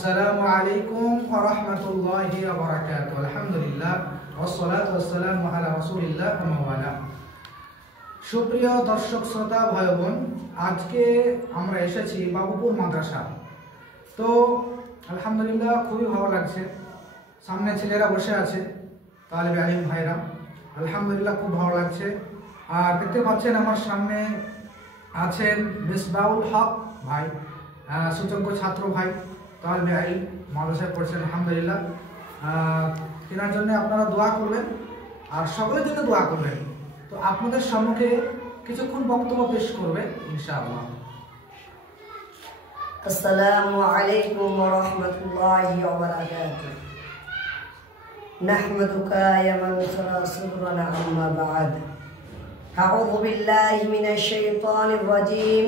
আসসালামু আলাইকুম ওয়া রাহমাতুল্লাহি ওয়া বারাকাতুহু। আলহামদুলিল্লাহ ওয়াসসালাতু ওয়াসসালামু আলা রাসূলিল্লাহ ওয়া মাওয়ালা। সুপ্রিয় দর্শক শ্রোতা ভাই বোন, আজকে আমরা এসেছি বাবুপুর মাদ্রাসা। তো আলহামদুলিল্লাহ খুবই ভালো লাগছে, সামনে ছেলেরা বসে আছে, তালিবে আলিম ভাইরা, আলহামদুলিল্লাহ খুব ভালো লাগছে। আর দেখতে পাচ্ছেন আমার সামনে আছেন মিসবাউল হক ভাই, সুযোগ্য ছাত্র ভাই, তালিবে আলিম, মাদ্রাসায় পড়ছেন আলহামদুলিল্লাহ। কেনার জন্য আপনারা দোয়া করবেন আর সকলের জন্য দোয়া করবেন। তো আপনাদের সম্মুখে কিছুক্ষণ বক্তব্য পেশ করবে ইনশাআল্লাহ। আসসালামু আলাইকুম ওয়া রাহমাতুল্লাহি ওয়া বারাকাতুহু। নাহমাদুকা ইয়া মান সারাসুরনা আম্মা বা'দ। আউযু বিল্লাহি মিনাশ শাইতানির রাজীম।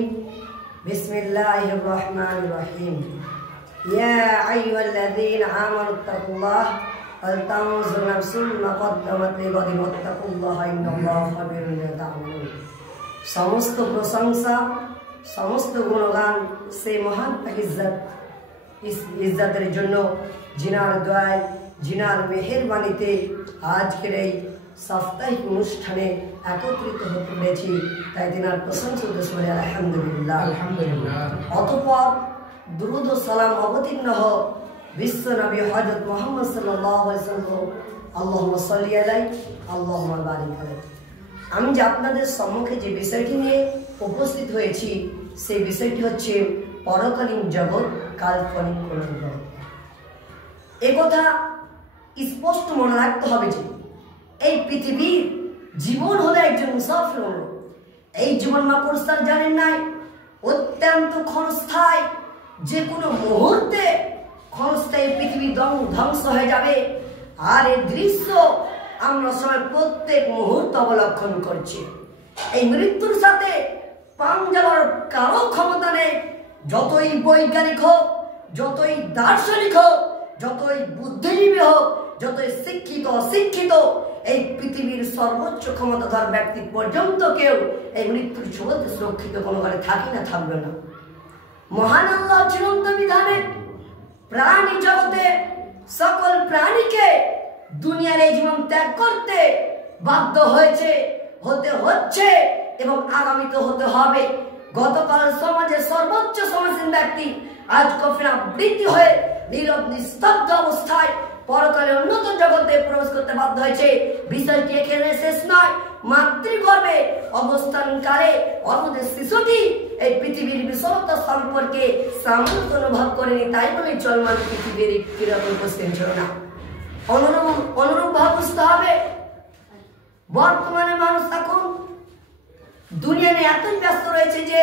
বিসমিল্লাহির রহমানির রহিম। ইয়া আইয়ুহাল্লাযীনা আমানু তাকুল্লাহ ওয়াল তানজুর নাফসুম মা কদ্দামাত লিগাদিন ওয়াত্তাকুল্লাহা ইন্নাল্লাহা খাবীরুন বিমা তা'মালুন। সমস্ত প্রশংসা, সমস্ত গুণগান সেই মহান ইজ্জতের জন্য, জিনার দয়ায়, জিনার মেহেরবানিতে আজকের এই সাপ্তাহিক অনুষ্ঠানে একত্রিত হতে পেরেছি, তাই তিনার প্রশংসা বলে আলহামদুলিল্লাহ। অতঃপর দুরূদ ও সালাম অবতীর্ণ হোক বিশ্ব নবী হযরত মুহাম্মদ সাল্লাল্লাহু আলাইহি ওয়াসাল্লাম। আল্লাহুম্মা সাল্লি আলাইহি আল্লাহুম্মা বারিক আলাইহি। আমি যে আপনাদের সম্মুখে যে বিষয়টি নিয়ে উপস্থিত হয়েছি, সেই বিষয়টি হচ্ছে পরকালীন জগৎ, কাল্পনিক কোন জগৎ। একথা স্পষ্ট মনে রাখতে হবে যে এই পৃথিবীর জীবন হলো একজন মুসাফির হলো। এই জীবন মাকড়সার জানেন নাই, অত্যন্ত ক্ষণস্থায়ী, যে কোনো মুহূর্তে ক্ষণস্থায়ী পৃথিবী ধ্বংস হয়ে যাবে। আর এই দৃশ্য আমরা সবাই প্রত্যেক মুহূর্ত অবলক্ষণ করছি। এই মৃত্যুর সাথে পাঞ্জা লড়ার কারো ক্ষমতা নেই। যতই বৈজ্ঞানিক হোক, যতই দার্শনিক হোক, যতই বুদ্ধিজীবী হোক, যতই শিক্ষিত অশিক্ষিত, এই পৃথিবীর সর্বোচ্চ ক্ষমতাধর ব্যক্তি পর্যন্ত কেউ এই মৃত্যুর ছোঁয়াতে সুরক্ষিত কোনো কালে থাকে না, থাকবে না। মহান আল্লাহ চিরন্ত বিধানে প্রাণী জগতে সকল প্রাণীকে দুনিয়ার এই জীবন ত্যাগ করতে বাধ্য হয়েছে, হতে হচ্ছে এবং আগামীতে হতে হবে। গতকাল সমাজের সর্বোচ্চ সমাজীন ব্যক্তি আজ কফিন আবৃত্তি হয়ে নীরব নিস্তব্ধ অবস্থায় পরকালে উন্নত জগতে প্রবেশ করতে বাধ্য হয়েছে। বিষয়টি এখানে শেষ নয়, মাতৃগর্ভে অবস্থানকালে অর্ধেক শিশুটি এই পৃথিবীর বিশালতা সম্পর্কে সামান্য অনুভব করেনি, তাই বলে চলমান পৃথিবীর কিরকম উপস্থিত ছিল না। অনুরূপ ভাব বুঝতে হবে, বর্তমানে মানুষ এখন দুনিয়া নিয়ে এত ব্যস্ত রয়েছে যে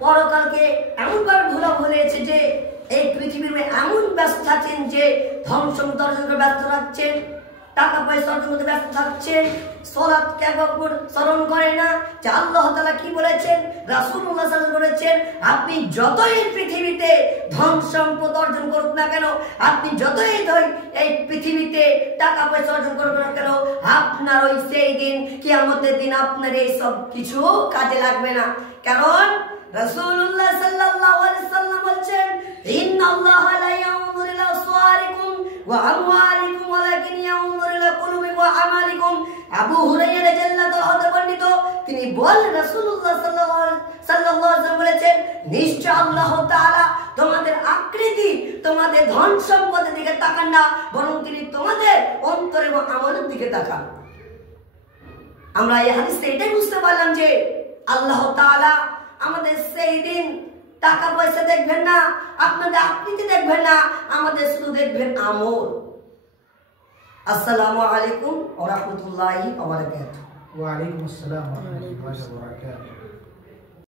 পরকালকে এমনভাবে ভুলেছে যে এই পৃথিবীর এমন ব্যস্ত থাকছেন যে ধ্বংস দর্শনকে ব্যস্ত থাকছেন, টাকা পয়সা অর্জন করতে ব্যস্ত থাকছেন, সালাতকে একবার স্মরণ করে না যে আল্লাহ তাআলা কি বলেছেন, রাসূলুল্লাহ সাল্লাল্লাহু আলাইহি ওয়াসাল্লাম বলেছেন, আপনি যতই পৃথিবীতে ধন সম্পদ অর্জন করুন না কেন, আপনি যতই এই পৃথিবীতে টাকা পয়সা অর্জন করবেন না কেন, আপনার ওই সেই দিন কিয়ামতের দিন আপনার এই সব কিছু কাজে লাগবে না। কারণ রাসূলুল্লাহ সাল্লাল্লাহু আলাইহি ওয়াসাল্লাম বলেছেন, ইন্নাল্লাহা লা ইয়ানজুরু ইলা সুওয়ারিকুম ওয়া আমওয়ালিকুম ওয়ালাকিন ইয়ানজুরু ইলা কুলুবিকুম ওয়া আমালিকুম। আবু হুরায়রা রাদিয়াল্লাহু আনহু বর্ণিত, তিনি বলেন রাসূলুল্লাহ সাল্লাল্লাহু আলাইহি ওয়াসাল্লাম বলেছেন, নিশ্চয় আল্লাহ তাআলা তোমাদের আকৃতি, তোমাদের ধন সম্পদের দিকে তাকান না, বরং তিনি তোমাদের অন্তর এবং আমলের দিকে তাকান। আমরা এই হাদিস থেকে এটাই বুঝতে পারলাম যে আল্লাহ তাআলা আমাদের সেই দিন টাকা পয়সা দেখবেন না, আপনাদের আকৃতি দেখবেন না, আমাদের শুধু দেখবেন আমল। আসসালামু আলাইকুম ওয়া রাহমাতুল্লাহি ওয়া বারাকাতুহু। ওয়া আলাইকুম আসসালাম ওয়া রাহমাতুল্লাহি ওয়া বারাকাতুহু।